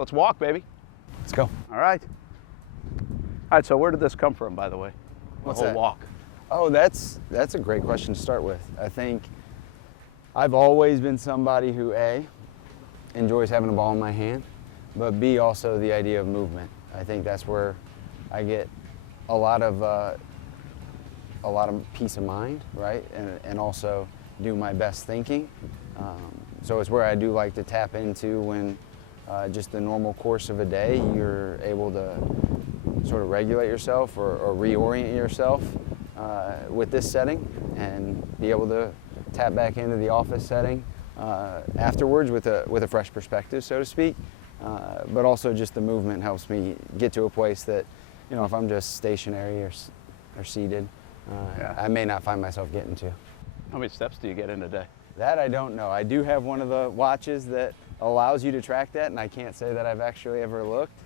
Let's walk, baby. Let's go. All right. All right, so where did this come from, by the way? What's the whole that? walk. Oh, that's a great question to start with. I think I've always been somebody who A, enjoys having a ball in my hand, but B, also the idea of movement. I think that's where I get a lot of peace of mind, right? And also do my best thinking. So it's where I do like to tap into when just the normal course of a day, you're able to sort of regulate yourself or reorient yourself with this setting and be able to tap back into the office setting afterwards with a fresh perspective, so to speak. But also just the movement helps me get to a place that, you know, if I'm just stationary or seated, I may not find myself getting to. How many steps do you get in a day? That I don't know. I do have one of the watches that allows you to track that, and I can't say that I've actually ever looked.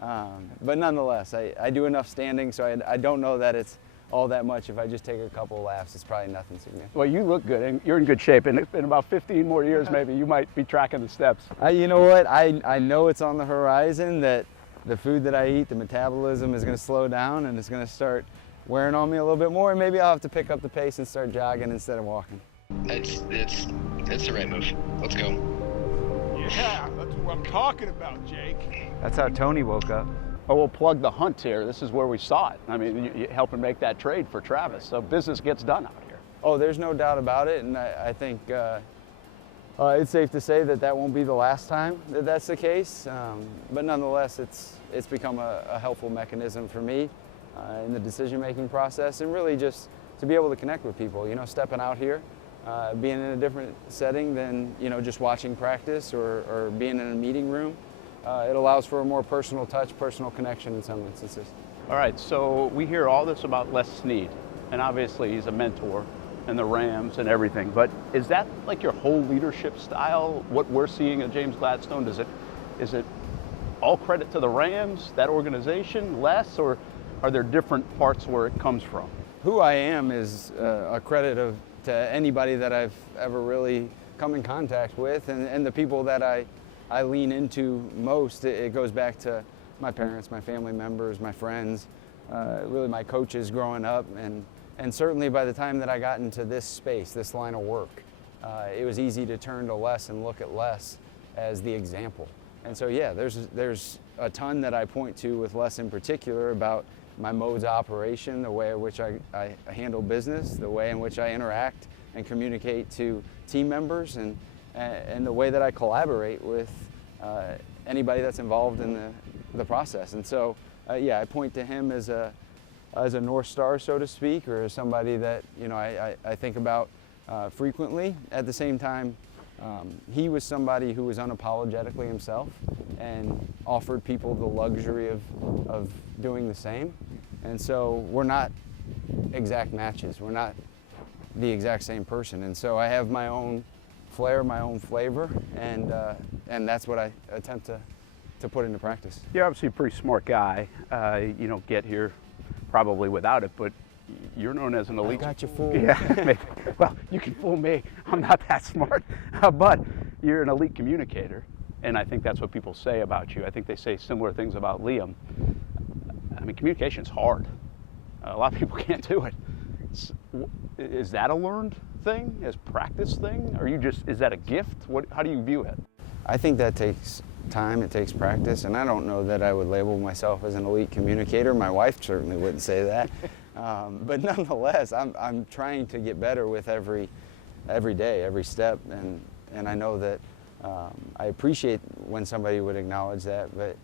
But nonetheless, I do enough standing, so I don't know that it's all that much. If I just take a couple of laps, it's probably nothing significant. Well, you look good, and you're in good shape. And in about 15 more years, maybe, you might be tracking the steps. You know what? I know it's on the horizon that the food that I eat, the metabolism is going to slow down, and it's going to start wearing on me a little bit more, and maybe I'll have to pick up the pace and start jogging instead of walking. It's the right move. Let's go. Yeah, that's what I'm talking about, Jake. That's how Tony woke up. Oh, we'll plug the hunt here. This is where we saw it. I mean, you helping make that trade for Travis. So business gets done out here. Oh, there's no doubt about it, and I think it's safe to say that that won't be the last time that that's the case. But nonetheless, it's become a helpful mechanism for me in the decision-making process, and really just to be able to connect with people. You know, stepping out here, being in a different setting than, you know, just watching practice or being in a meeting room. It allows for a more personal touch, personal connection in some instances. All right, so we hear all this about Les Snead, and obviously he's a mentor and the Rams and everything, but is that like your whole leadership style, what we're seeing at James Gladstone? Is it all credit to the Rams, that organization, Les, or are there different parts where it comes from? Who I am is a credit to anybody that I've ever really come in contact with, and the people that I lean into most. It goes back to my parents, my family members, my friends, really my coaches growing up, and certainly by the time that I got into this space, this line of work, it was easy to turn to Les and look at Les as the example. And so yeah, there's a ton that I point to with Les in particular about my modes of operation, the way in which I handle business, the way in which I interact and communicate to team members, and the way that I collaborate with anybody that's involved in the process. And so, yeah, I point to him as a North Star, so to speak, or as somebody that, you know, I think about frequently. At the same time, he was somebody who was unapologetically himself and offered people the luxury of doing the same. And so we're not exact matches. We're not the exact same person. And so I have my own flair, my own flavor, and that's what I attempt to put into practice. You're obviously a pretty smart guy. You don't get here probably without it, but you're known as an elite. I got you fooled. Yeah, maybe. Well, you can fool me. I'm not that smart, but you're an elite communicator, and I think that's what people say about you. I think they say similar things about Liam. I mean, communication's hard. A lot of people can't do it. Is that a learned thing, as practice thing, or is that a gift? How do you view it? I think that takes time, it takes practice, and I don't know that I would label myself as an elite communicator. My wife certainly wouldn't say that. But nonetheless, I'm trying to get better with every day, every step, and I know that I appreciate when somebody would acknowledge that, but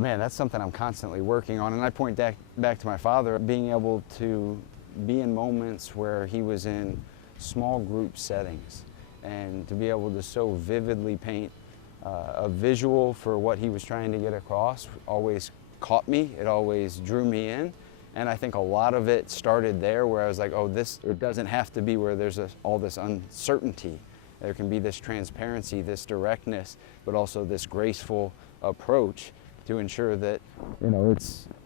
man, that's something I'm constantly working on. And I point back to my father, being able to be in moments where he was in small group settings, and to be able to so vividly paint a visual for what he was trying to get across always caught me. It always drew me in. And I think a lot of it started there, where I was like, oh, it doesn't have to be where there's all this uncertainty. There can be this transparency, this directness, but also this graceful approach to ensure that, you know,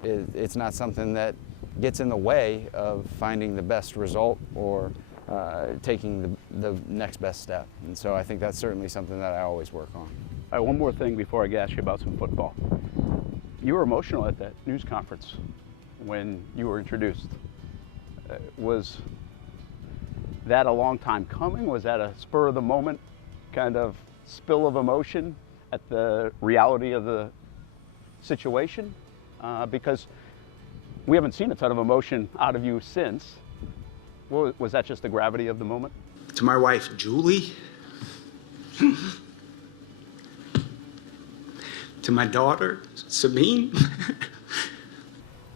it's not something that gets in the way of finding the best result or taking the next best step. And so I think that's certainly something that I always work on. All right, one more thing before I ask you about some football. You were emotional at that news conference when you were introduced. Was that a long time coming? Was that a spur of the moment kind of spill of emotion at the reality of the situation? Because we haven't seen a ton of emotion out of you since. Was that just the gravity of the moment? To my wife, Julie. To my daughter, Sabine.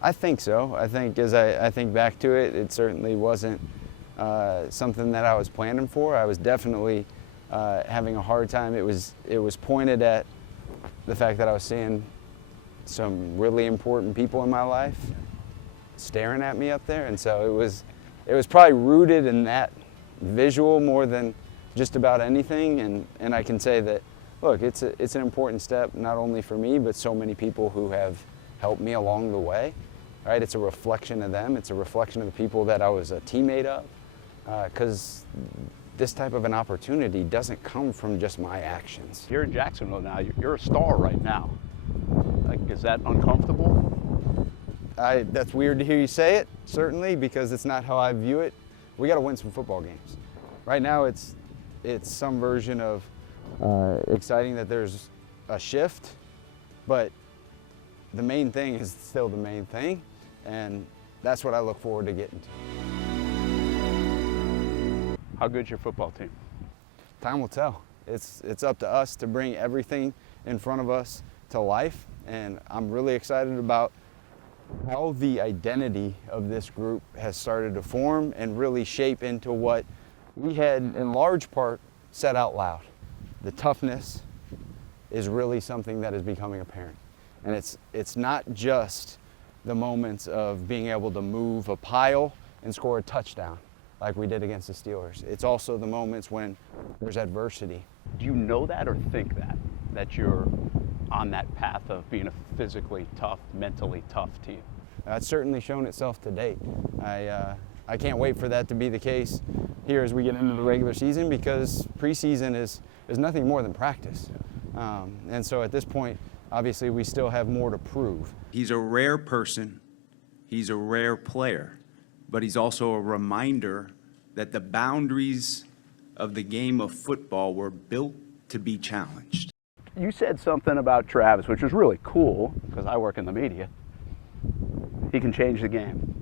I think so. I think as I think back to it, it certainly wasn't something that I was planning for. I was definitely having a hard time. It was pointed at the fact that I was seeing some really important people in my life staring at me up there, and so it was probably rooted in that visual more than just about anything. And I can say that, look, it's an important step not only for me but so many people who have helped me along the way. Right? It's a reflection of them. It's a reflection of the people that I was a teammate of. Because this type of an opportunity doesn't come from just my actions. You're in Jacksonville now. You're a star right now. Like, is that uncomfortable? That's weird to hear you say it, certainly, because it's not how I view it. We got to win some football games. Right now, it's some version of exciting that there's a shift, but the main thing is still the main thing, and that's what I look forward to getting to. How good's your football team? Time will tell. It's up to us to bring everything in front of us to life, and I'm really excited about how the identity of this group has started to form and really shape into what we had in large part said out loud. The toughness is really something that is becoming apparent. And it's not just the moments of being able to move a pile and score a touchdown like we did against the Steelers. It's also the moments when there's adversity. Do you know that or think that you're on that path of being a physically tough, mentally tough team? That's certainly shown itself to date. I can't wait for that to be the case here as we get into the regular season, because preseason is nothing more than practice. And so at this point, obviously we still have more to prove. He's a rare person, he's a rare player, but he's also a reminder that the boundaries of the game of football were built to be challenged. You said something about Travis, which was really cool, because I work in the media. He can change the game.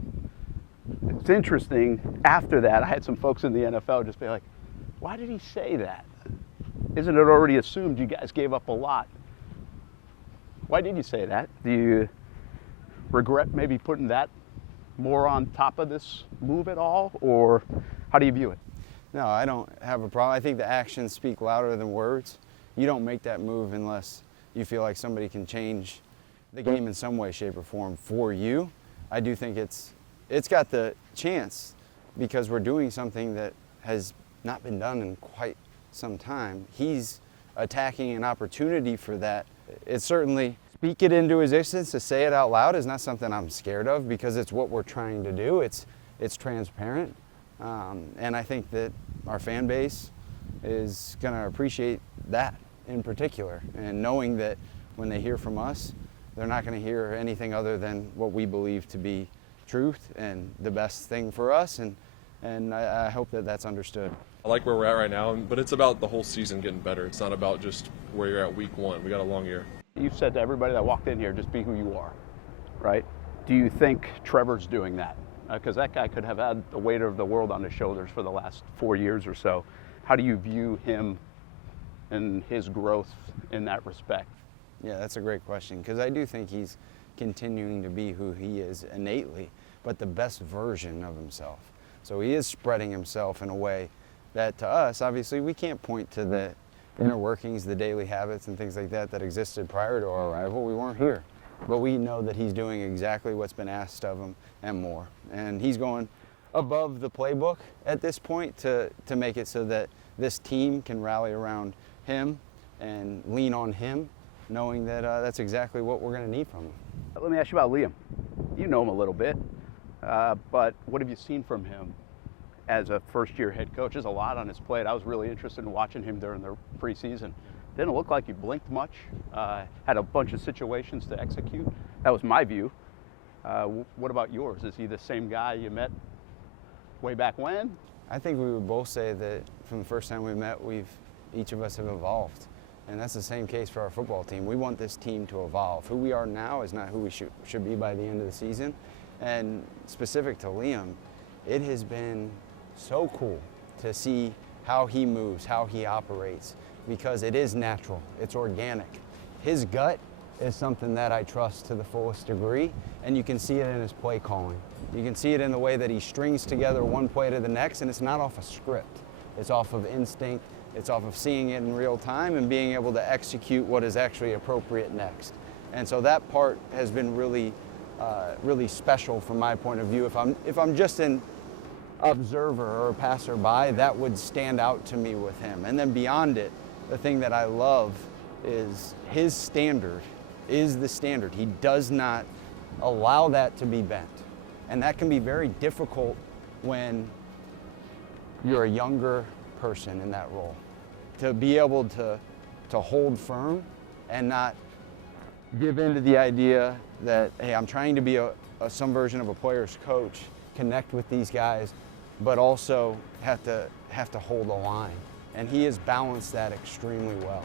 It's interesting, after that, I had some folks in the NFL just be like, why did he say that? Isn't it already assumed you guys gave up a lot? Why did you say that? Do you regret maybe putting that more on top of this move at all, or how do you view it? No, I don't have a problem. I think the actions speak louder than words. You don't make that move unless you feel like somebody can change the game in some way, shape, or form for you. I do think it's got the chance, because we're doing something that has not been done in quite some time. He's attacking an opportunity for that. It's certainly, speak it into existence, to say it out loud is not something I'm scared of, because it's what we're trying to do. It's transparent. And I think that our fan base is going to appreciate that in particular, and knowing that when they hear from us, they're not going to hear anything other than what we believe to be truth and the best thing for us, and I hope that that's understood. I like where we're at right now, but it's about the whole season getting better. It's not about just where you're at week one. We got a long year. You've said to everybody that walked in here, just be who you are, right? Do you think Trevor's doing that? Because that guy could have had the weight of the world on his shoulders for the last 4 years or so. How do you view him and his growth in that respect? Yeah, that's a great question, because I do think he's continuing to be who he is innately, but the best version of himself. So he is spreading himself in a way that, to us, obviously, we can't point to the inner workings, the daily habits and things like that that existed prior to our arrival. We weren't here. But we know that he's doing exactly what's been asked of him and more. And he's going above the playbook at this point to make it so that this team can rally around him and lean on him, knowing that that's exactly what we're going to need from him. Let me ask you about Liam. You know him a little bit, but what have you seen from him as a first-year head coach? There's a lot on his plate. I was really interested in watching him during the preseason. Didn't look like he blinked much. Had a bunch of situations to execute. That was my view. What about yours? Is he the same guy you met way back when? I think we would both say that from the first time we met, each of us have evolved. And that's the same case for our football team. We want this team to evolve. Who we are now is not who we should be by the end of the season. And specific to Liam, it has been so cool to see how he moves, how he operates, because it is natural, it's organic. His gut is something that I trust to the fullest degree, and you can see it in his play calling. You can see it in the way that he strings together one play to the next, and it's not off a script. It's off of instinct, it's off of seeing it in real time and being able to execute what is actually appropriate next. And so that part has been really, really special from my point of view. If I'm just an observer or a passerby, that would stand out to me with him. And then beyond it, the thing that I love is his standard is the standard. He does not allow that to be bent. And that can be very difficult when you're a younger person in that role. To be able to hold firm and not give in to the idea that, hey, I'm trying to be some version of a player's coach, connect with these guys, but also have to hold a line. And he has balanced that extremely well.